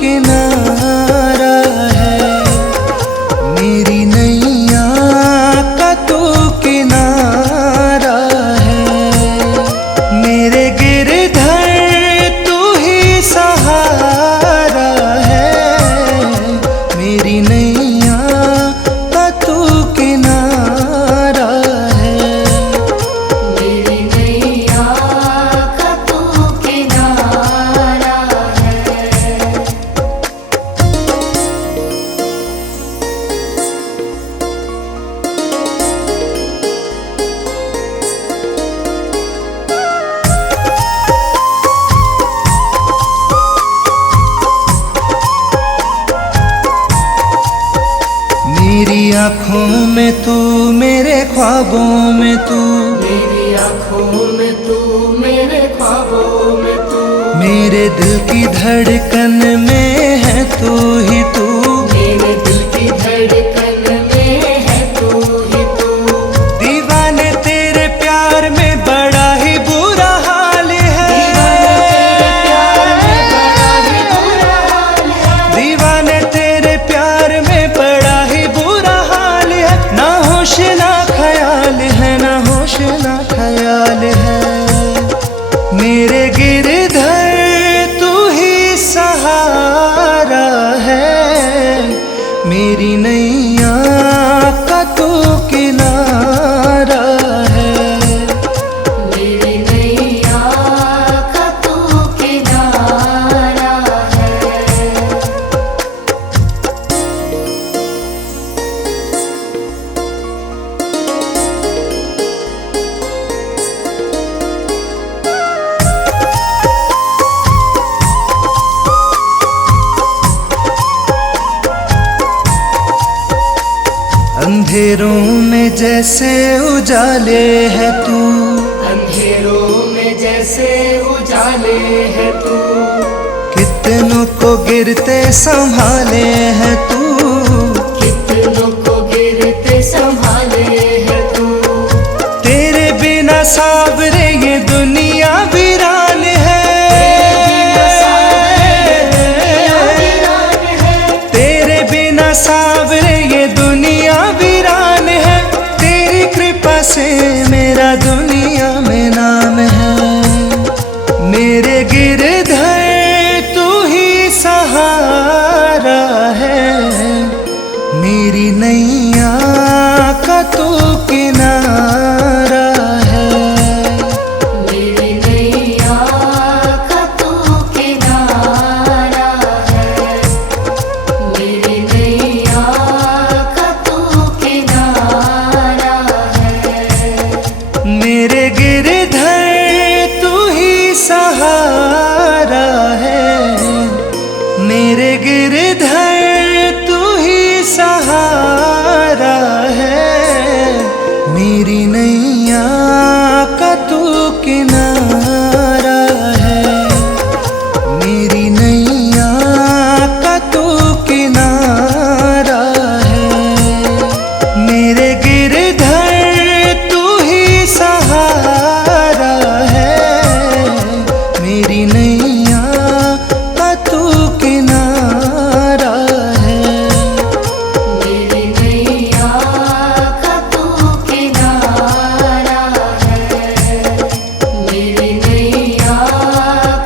किनारा है। मेरी नैया का तू किनारा है। मेरे गिरधर तू ही सहारा है। मेरी नैया का तू किनारा है। मेरी नैया का तू किनारा है। मेरी आँखों में तू, मेरे ख्वाबों में तू, मेरी आँखों में तू, मेरे ख्वाबों में तू, मेरे दिल की धड़कन में है तू ही तू। मेरे दिल की धड़कन में है तू ही तू। दीवाने तेरे प्यार में बड़ा ही बुरा हाल है। दीवाने तेरे प्यार में बड़ा ही बुरा हाल है। ना होश ना ख्याल है, ना होश ना ख्याल है। मेरे गिरधर तू ही सहारा है। मेरी नैया का तू किनारा है। मेरी नैया का तू किनारा है। अंधेरों में जैसे उजाले है तू, अंधेरों में जैसे उजाले है तू, कितनों को गिरते संभाले है तू। कितनों को गिरते संभाले है तू। तेरे बिना सावरे ये दुनिया वीरान है। तेरे बिना सावरे ये दुनिया वीरान है। तेरी कृपा से मेरा दुनिया में नाम है। मेरे गिरधर तू ही सहारा है। मेरी नैया का तू किनारा है। मेरी नैया का तू किनारा है। मेरी नैया का तू किनारा है। मेरे गिरधर तू ही सहारा है। मेरे गिरधर तू ही सहारा है। मेरी नैया का तू किनारा है। मेरी नैया का तू किनारा है। मेरे गिरधर तू ही सहारा है। मेरी नैया का तू किनारा है। मेरी नैया का तू किनारा है। मेरी नैया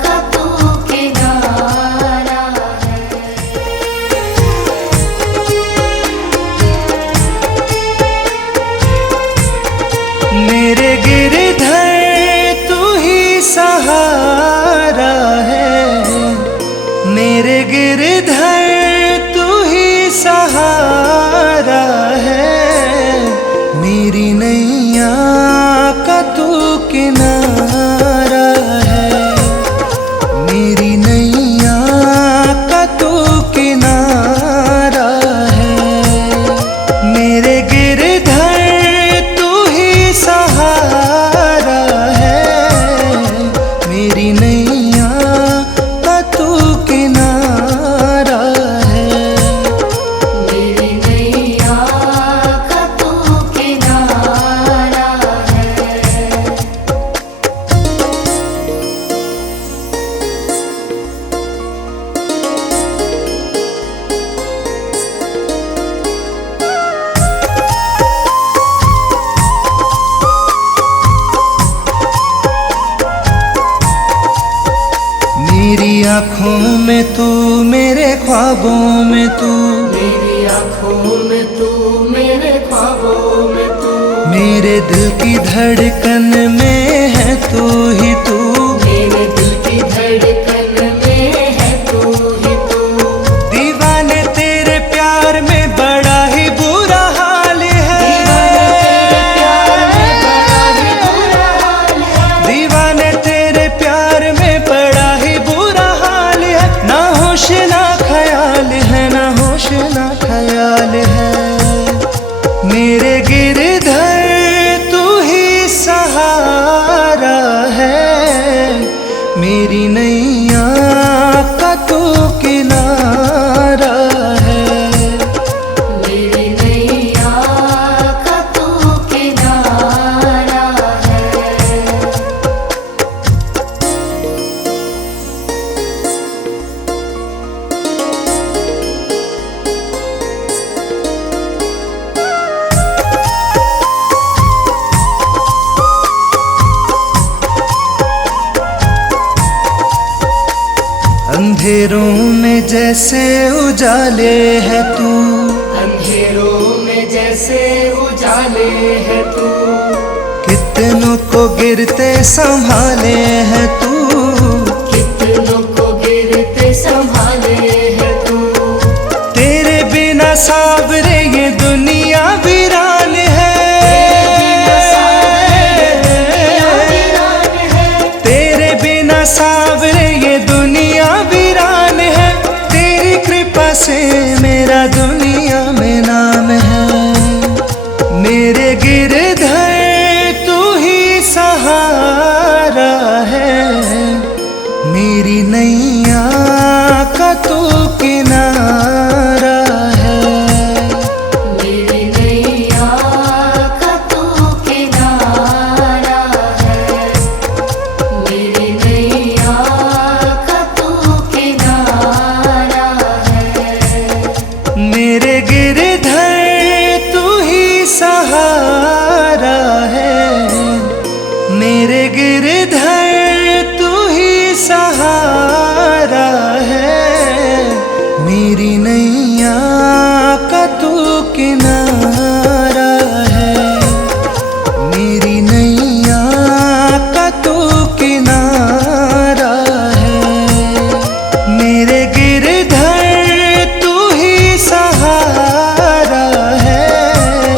का तू किनारा है। मेरे गिरधर तू ही सहारा है। मेरे गिरधर तू ही सहारा है। मेरी नैया का तू किनारा है। मेरी नैया का तू किनारा है। मेरे गिरधर तू ही सहारा है। मेरी नैया का तू किनारा है। मेरी नैया का तू किनारा है। मेरी आँखों में तू, मेरे ख्वाबों में तू, मेरी आँखों में तू, मेरे ख्वाबों में तू, मेरे दिल की धड़कन में है तू ही तू, मेरे दिल की धड़कन में है तू ही तू। दीवाने तेरे प्यार में बड़ा ही बुरा हाल है, दीवाने तेरे प्यार में बड़ा ही बुरा हाल है, ना होश ना ख्याल है, ना होश ना ख्याल है। मेरे गिरधर तू ही सहारा है, मेरी नैया का तू किनारा है। मेरी नैया का तू किनारा है। अंधेरों में जैसे उजाले है तू, अंधेरों में जैसे उजाले है तू, कितनों को गिरते संभाले है तू, कितनों को गिरते संभाले है तू। तेरे बिना सावरे ये दुनिया वीरान है, तेरे बिना सावरे ये दुनिया वीरान है, तेरी कृपा से मेरा दुनिया में नाम है। मेरे गिरधर तू ही सहारा है, मेरी नैया का तू